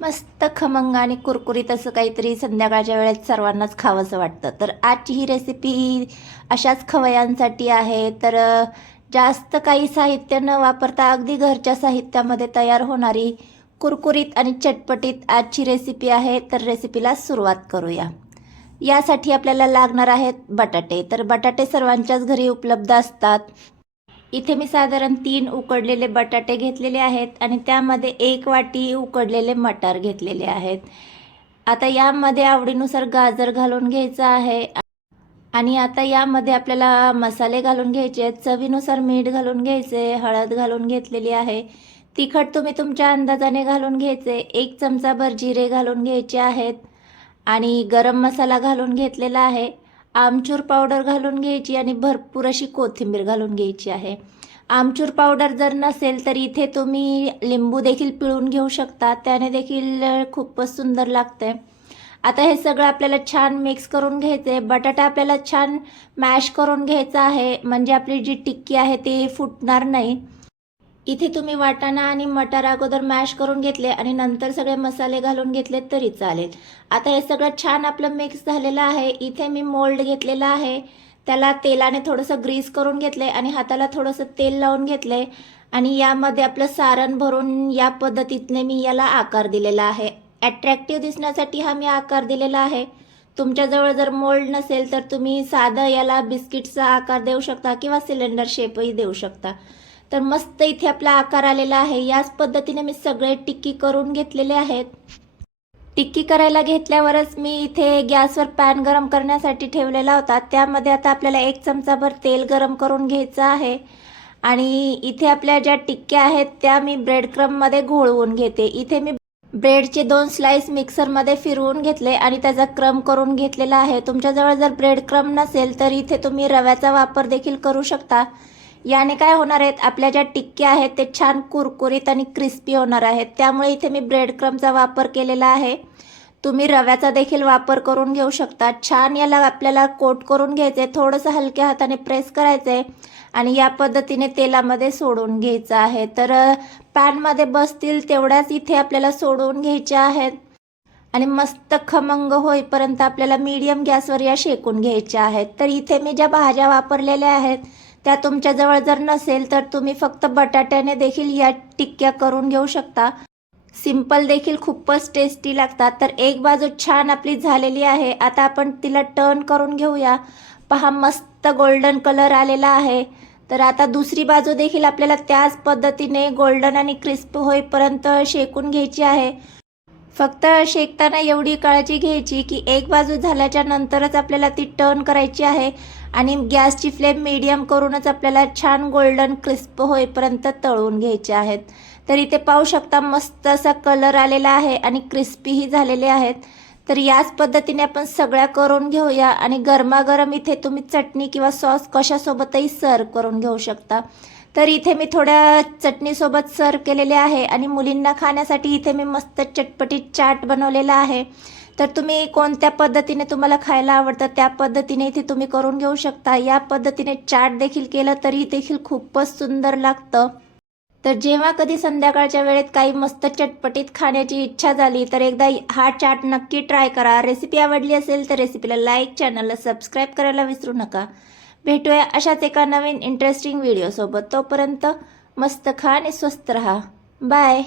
मस्त खमंग आणि कुरकुरीत असं काहीतरी संध्याकाळच्या वेळेत सर्वांनाच खावंसं वाटतं. तर आजची ही रेसिपी अशाच खवयांसाठी आहे. तर जास्त काही साहित्य न वापरता अगदी घरच्या साहित्यामध्ये तयार होणारी कुरकुरीत आणि चटपटीत आजची रेसिपी आहे. तर रेसिपीला सुरुवात करूया. यासाठी आपल्याला लागणार आहेत बटाटे. तर बटाटे सर्वांच्याच घरी उपलब्ध असतात. इथे मी साधारण तीन उकडलेले बटाटे घेतलेले आहेत आणि त्यामध्ये एक वाटी उकडलेले मटार घेतलेले आहेत. आता यामध्ये आवडीनुसार गाजर घालून घ्यायचं आहे. आणि आता यामध्ये आपल्याला मसाले घालून घ्यायचे आहेत. चवीनुसार मीठ घालून घ्यायचे हळद घालून घेतलेली आहे. तिखट तुम्ही तुमच्या अंदाजाने घालून घ्यायचे. एक चमचाभर जिरे घालून घ्यायचे आहेत. आणि गरम मसाला घालून घेतलेला आहे. आमचूर पावडर घालून घ्यायची आणि भरपूर अशी कोथिंबीर घालून घ्यायची आहे. आमचूर पावडर जर नसेल तर इथे तुम्ही लिंबू देखील पिळून घेऊ शकता. त्याने देखील खूपच सुंदर लागते. आता हे सगळं आपल्याला छान मिक्स करून घ्यायचं आहे. बटाटा आपल्याला छान मॅश करून घ्यायचा आहे. म्हणजे आपली जी टिक्की आहे ती फुटणार नाही. इथे तुम्ही वाटाणा आणि मटार अगोदर मॅश करून घेतले आणि नंतर सगळे मसाले घालून घेतले तरी चालेल. आता हे सगळं छान आपलं मिक्स झालेलं आहे. इथे मी मोल्ड घेतलेला आहे. त्याला तेलाने थोडंसं ग्रीस करून घेतले आणि हाताला थोडंसं तेल लावून घेतले आणि यामध्ये आपलं सारण भरून या पद्धतीने मी याला आकार दिलेला आहे. ॲट्रॅक्टिव्ह दिसण्यासाठी हा मी आकार दिलेला आहे. तुमच्याजवळ जर मोल्ड नसेल तर तुम्ही साधं याला बिस्किटचा आकार देऊ शकता किंवा सिलेंडर शेपही देऊ शकता. तर मस्त इथे आपला आकार आलेला आहे. याच पद्धतीने मी सगळे टिक्की करून घेतलेले आहेत. टिक्की करायला घेतल्यावरच मी इथे गॅसवर पॅन गरम करण्यासाठी ठेवलेला होता. त्यामध्ये आता आपल्याला एक चमचाभर तेल गरम करून घ्यायचं आहे. आणि इथे आपल्या ज्या टिक्क्या आहेत त्या मी ब्रेड क्रममध्ये घोळवून घेते. इथे मी ब्रेडचे दोन स्लाइस मिक्सरमध्ये फिरवून घेतले आणि त्याचा क्रम करून घेतलेला आहे. तुमच्याजवळ जर ब्रेड क्रम नसेल तर इथे तुम्ही रव्याचा वापर देखील करू शकता. याने काय होणार आहेत? आपल्या ज्या टिक्क्या आहेत ते छान कुरकुरीत आणि क्रिस्पी होणार आहेत. त्यामुळे इथे मी ब्रेड क्रमचा वापर केलेला आहे. तुम्ही रव्याचा देखील वापर करून घेऊ शकता. छान याला आपल्याला कोट करून घ्यायचं आहे थोडंसं हलक्या हाताने प्रेस करायचं आहे आणि या पद्धतीने तेलामध्ये सोडून घ्यायचं आहे. तर पॅनमध्ये बसतील तेवढ्याच इथे आपल्याला सोडून घ्यायच्या आहेत. आणि मस्त खमंग होईपर्यंत आपल्याला मीडियम गॅसवर या शेकून घ्यायच्या आहेत. तर इथे मी ज्या भाज्या वापरलेल्या आहेत त्या तुमच्याजवळ जर नसेल तर तुम्ही फक्त बटाट्याने देखील या टिक्क्या करून घेऊ शकता. सिंपल देखील खूपच टेस्टी लागतात. तर एक बाजू छान आपली झालेली आहे. आता आपण तिला टर्न करून घेऊया. पहा मस्त गोल्डन कलर आलेला आहे. तर आता दुसरी बाजू देखील आपल्याला त्याच पद्धतीने गोल्डन आणि क्रिस्प होईपर्यंत शेकून घ्यायची आहे. फक्त शेकताना एवढी काळजी घ्यायची की एक बाजू झाल्याच्या नंतरच आपल्याला ती टर्न करायची आहे. आणि गॅसची फ्लेम मीडियम करूनच आपल्याला छान गोल्डन क्रिस्प होईपर्यंत तळून घ्यायचे आहेत. तर इथे पाहू शकता मस्त असा कलर आलेला आहे आणि क्रिस्पीही झालेले आहेत. तर याच पद्धतीने आपण सगळ्या करून घेऊया आणि गरमागरम इथे तुम्ही चटणी किंवा सॉस कशासोबतही सर्व करून घेऊ शकता. तर इथे मी थोड्या चटणीसोबत सर्व केलेले आहे आणि मुलींना खाण्यासाठी इथे मी मस्त चटपटीत चाट बनवलेला आहे. तर तुम्ही कोणत्या पद्धतीने तुम्हाला खायला आवडतं त्या पद्धतीने इथे तुम्ही करून घेऊ शकता. या पद्धतीने चाट देखील केलं तरी देखील खूपच सुंदर लागतं. तर जेव्हा कधी संध्याकाळच्या वेळेत काही मस्त चटपटीत खाण्याची इच्छा झाली तर एकदा हा चाट नक्की ट्राय करा. रेसिपी आवडली असेल तर रेसिपीला लाईक चॅनलला सबस्क्राईब करायला विसरू नका. भेटूया अशाच एका नवीन इंटरेस्टिंग व्हिडिओसोबत तोपर्यंत मस्त खा आणि स्वस्त रहा. बाय